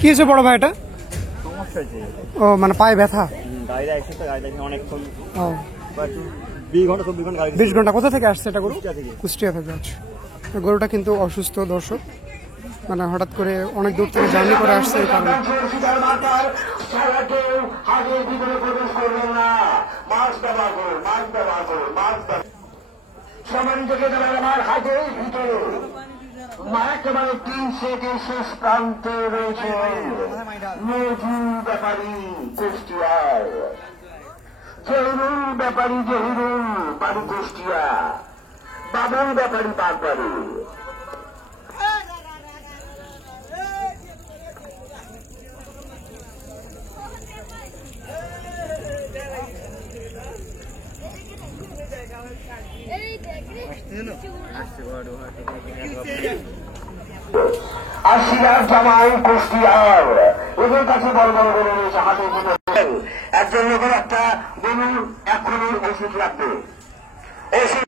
কি হয়েছে বড় ভাই? এটা ও মানে পায়ে ব্যথা। 20 ঘন্টা। কোথা থেকে আসছে এটা গরু? কুষ্টিয়া থেকে। আচ্ছা, গরুটা কিন্তু অসুস্থ দর্শক, মানে হঠাৎ করে অনেক দূর থেকে জার্নি করে আসছে এই কারণে। একেবারে 3 সেটের শেষ প্রান্তে রয়েছে নজরুল ব্যাপারী কুষ্টিয়ার। জহিরুল ব্যাপারী জহিরুল বাড়ি কুষ্টিয়া, বাবুল ব্যাপারী বাগবাড়ি। আসিয়ার জামাই কুষ্টিয়ার, ওদের কাছে বড় বড় গরু রয়েছে হাতে। একজন লোকের একটা গরুর এখনই ওষুধ লাগবে।